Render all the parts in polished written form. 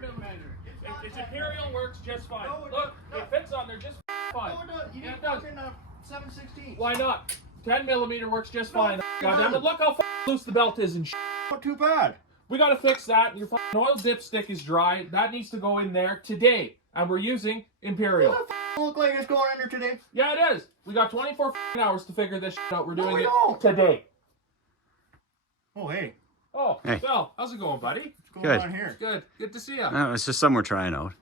millimeter. It's Imperial, works just fine. Look, it fits on there just fine. No, it does. You need it to does. put in a 7/16. Why not? 10 millimeter works just fine. Goddamn it! Look how loose the belt is and Not too bad. We gotta fix that. Your oil dipstick is dry. That needs to go in there today. And we're using Imperial. Does it look like it's going in there today? Yeah, it is. We got 24 hours to figure this out. We're doing we it don't. today. Oh, hey. Oh, Hey. Phil, how's it going, buddy? What's going Good. on here? Good. Good to see you. It's just something we're trying out.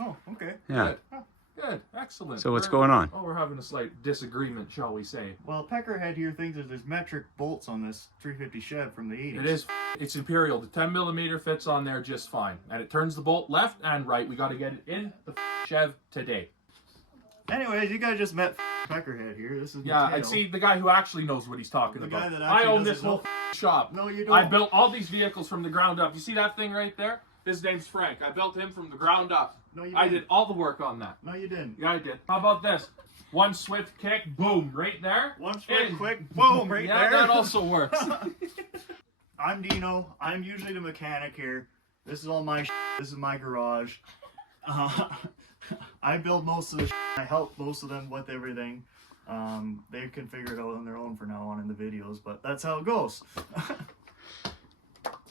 Oh, okay. Yeah. Good. Good. Excellent. So what's going on? Oh, we're having a slight disagreement, shall we say. Well, Peckerhead here thinks that there's metric bolts on this 350 Chev from the 80s. It is. It's Imperial. The 10 millimeter fits on there just fine. And it turns the bolt left and right. We got to get it in the Chev today. Anyways, you guys just met Peckerhead here. This is Yeah, Mateo. I'd see the guy who actually knows what he's talking The about. guy that I actually own this doesn't whole know. shop. No, you don't. I built all these vehicles from the ground up. You see that thing right there? His name's Frank. I built him from the ground up. No, you I didn't. did all the work on that. No, you didn't. Yeah, I did. How about this? One swift kick, boom, right there. One In. swing, quick, boom, right Yeah, there. that also works. I'm Dino. I'm usually the mechanic here. This is all my This is my garage. I build most of the I help most of them with everything. They can figure it out on their own for now on in the videos, but that's how it goes.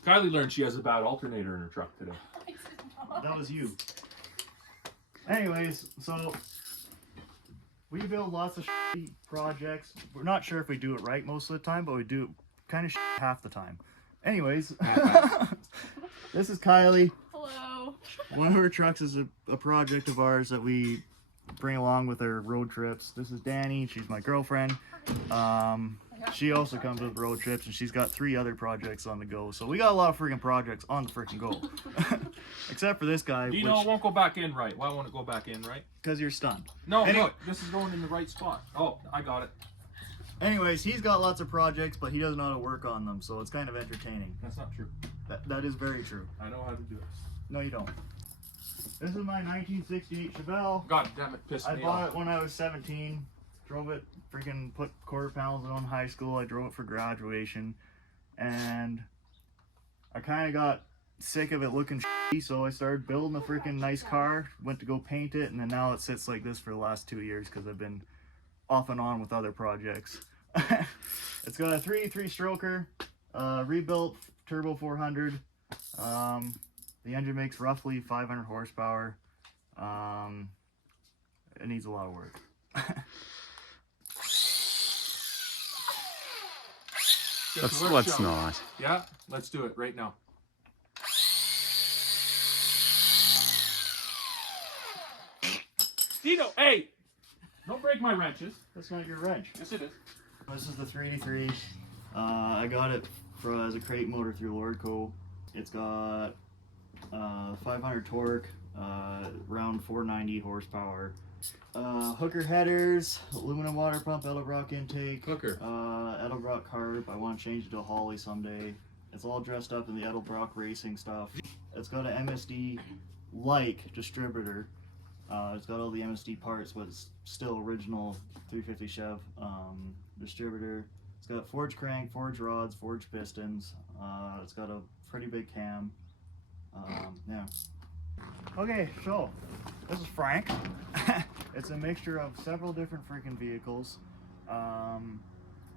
Kylie learned she has a bad alternator in her truck today. That was you. Anyways, so we build lots of projects. We're not sure if we do it right most of the time, but we do kind of half the time. Anyways, this is Kylie. Hello. One of her trucks is a project of ours that we bring along with our road trips. This is Danny. She's my girlfriend. She also comes with road trips, and she's got 3 other projects on the go. So we got a lot of freaking projects on the freaking go. Except for this guy, Do you know it won't go back in right? Why won't it go back in right? because you're stunned. No, Any- look, this is going in the right spot. Oh, I got it. Anyways, he's got lots of projects, but he doesn't know how to work on them, so it's kind of entertaining. That's not true. That is very true. I know how to do this. No, you don't. This is my 1968 Chevelle. God damn it, pissed I me bought off. it when I was 17. Drove it, freaking put quarter pounds on high school. I drove it for graduation. And I kind of got sick of it looking shitty, so I started building a freaking nice car. Went to go paint it, and then now it sits like this for the last 2 years because I've been off and on with other projects. It's got a 3.3 stroker, rebuilt turbo 400. The engine makes roughly 500 horsepower. It needs a lot of work. Let's not. Yeah, let's do it right now. Dino, hey! Don't break my wrenches. That's not your wrench. Yes, it is. This is the 383. I got it as a crate motor through Lordco. It's got 500 torque, around 490 horsepower. Hooker headers, aluminum water pump, Edelbrock intake, Hooker. Edelbrock carb. I want to change it to a Holly someday. It's all dressed up in the Edelbrock racing stuff. It's got an MSD-like distributor. It's got all the MSD parts, but it's still original 350 Chev distributor. It's got forged crank, forged rods, forged pistons. It's got a pretty big cam. Yeah. Okay, so this is Frank. It's a mixture of several different freaking vehicles.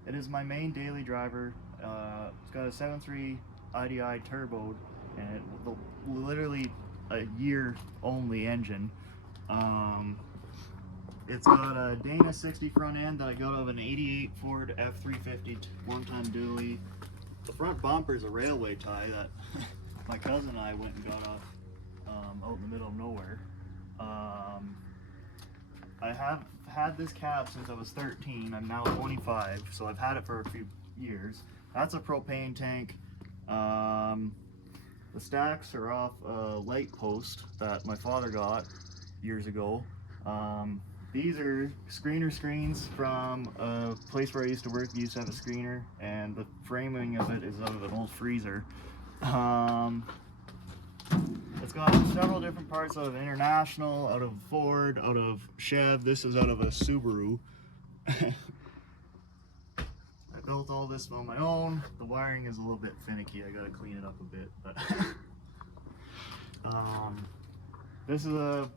It is my main daily driver. It's got a 7.3 IDI turbo and it literally a year only engine. It's got a Dana 60 front end that I got out of an 88 Ford F350 one-ton dually. The front bumper is a railway tie that my cousin and I went and got off out in the middle of nowhere. I have had this cab since I was 13. I'm now 25, so I've had it for a few years. That's a propane tank. The stacks are off a light post that my father got years ago. These are screener screens from a place where I used to work. We used to have a screener, and the framing of it is out of an old freezer. It's got several different parts out of International, out of Ford, out of Chev. This is out of a Subaru. I built all this on my own. The wiring is a little bit finicky. I gotta clean it up a bit, but This is a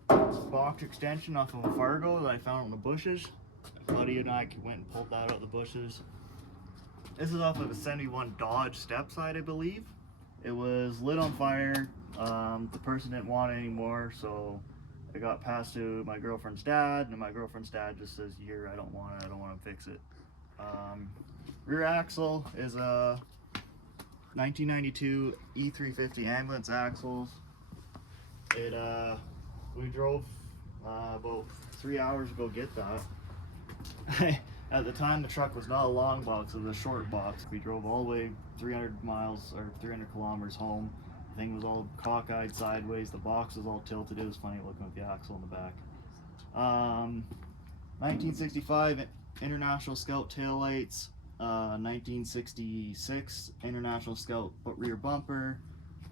box extension off of a Fargo that I found in the bushes. A buddy and I went and pulled that out of the bushes. This is off of a 71 Dodge step side, I believe. It was lit on fire. The person didn't want it anymore, so I got passed to my girlfriend's dad, and my girlfriend's dad just says, "Here, I don't want it. I don't want to fix it." Rear axle is a 1992 E350 ambulance axles. We drove about 3 hours to go get that. At the time, the truck was not a long box, it was a short box. We drove all the way 300 miles or 300 kilometers home. The thing was all cockeyed sideways. The box was all tilted. It was funny looking with the axle in the back. 1965 International Scout taillights. 1966 International Scout rear bumper.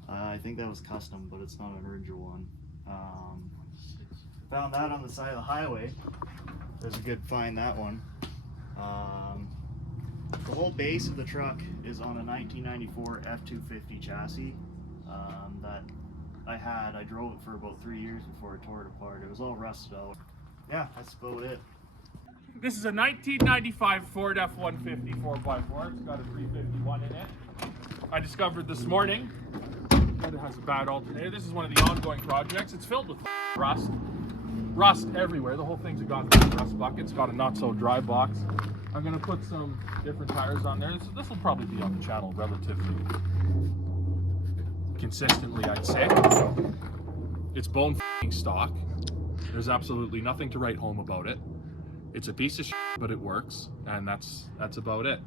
I think that was custom, but it's not an original one. Found that on the side of the highway. There's a good find, that one. The whole base of the truck is on a 1994 F250 chassis that I drove it for about 3 years before I tore it apart. It was all rusted out. Yeah, that's about it. This is a 1995 Ford F-150 4x4. It's got a 351 in it. I discovered this morning that it has a bad alternator. This is one of the ongoing projects. It's filled with rust. Rust everywhere. The whole thing's a goddamn rust bucket. It's got a not so dry box. I'm gonna put some different tires on there. This will probably be on the channel relatively consistently, I'd say. It's bone stock. There's absolutely nothing to write home about it. It's a piece of shit, but it works, and that's about it.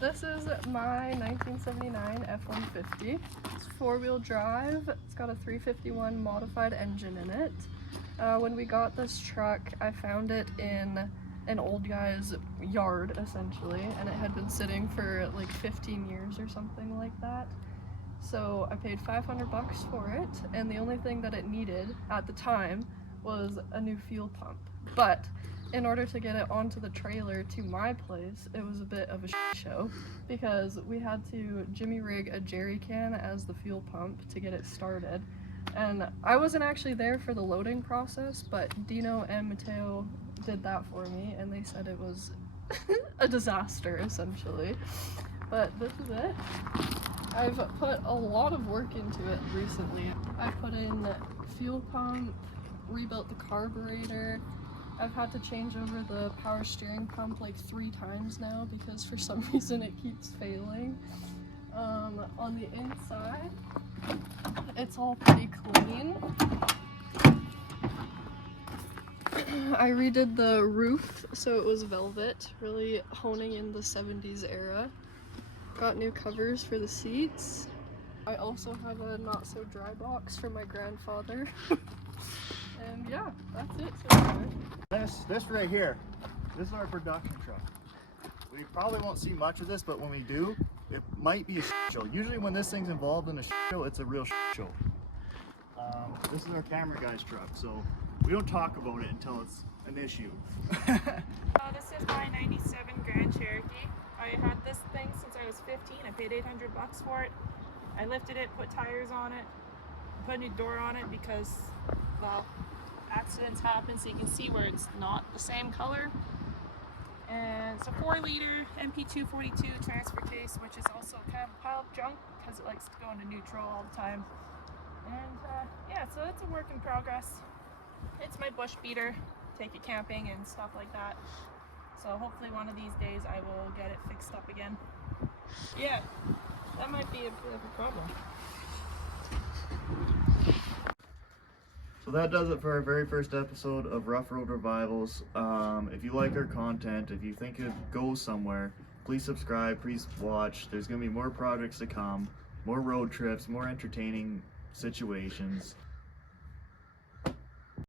This is my 1979 F-150. It's four-wheel drive. It's got a 351 modified engine in it. When we got this truck, I found it in an old guy's yard, essentially, and it had been sitting for like 15 years or something like that. So I paid $500 for it, and the only thing that it needed at the time was a new fuel pump. But in order to get it onto the trailer to my place, it was a bit of a shit show because we had to jimmy rig a jerry can as the fuel pump to get it started. And I wasn't actually there for the loading process, but Dino and Mateo did that for me, and they said it was a disaster, essentially. But this is it. I've put a lot of work into it recently. I put in fuel pump, rebuilt the carburetor. I've had to change over the power steering pump like 3 times now because for some reason it keeps failing. On the inside, it's all pretty clean. I redid the roof so it was velvet, really honing in the 70s era. Got new covers for the seats. I also have a not so dry box for my grandfather. And yeah, that's it so far. This right here, this is our production truck. We probably won't see much of this, but when we do, it might be a shit show. Usually when this thing's involved in a shit show, it's a real shit show. This is our camera guy's truck, so we don't talk about it until it's an issue. This is my 97 Grand Cherokee. I had this thing since I was 15. I paid $800 for it. I lifted it, put tires on it, put a new door on it because, well, accidents happen, so you can see where it's not the same color. And it's a 4-liter MP242 transfer case, which is also kind of a pile of junk because it likes to go into neutral all the time. And yeah, so it's a work in progress. It's my bush beater, take it camping and stuff like that. So hopefully one of these days I will get it fixed up again. Yeah, that might be a bit of a problem. So that does it for our very first episode of Rough Road Revivals. If you like our content, if you think it goes somewhere, please subscribe, please watch. There's going to be more projects to come, more road trips, more entertaining situations.